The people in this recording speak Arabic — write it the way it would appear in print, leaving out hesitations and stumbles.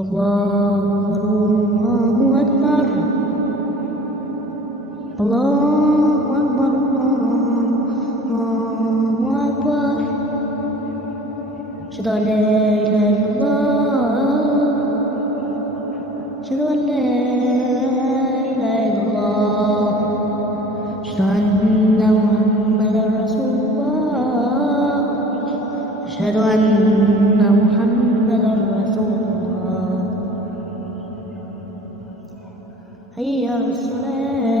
الله أكبر الله أكبر الله أكبر أشهد أن لا إله إلا الله أشهد أن لا إله إلا الله أشهد أن محمدا رسول الله أشهد أن محمدا رسول الله حي على الصلاة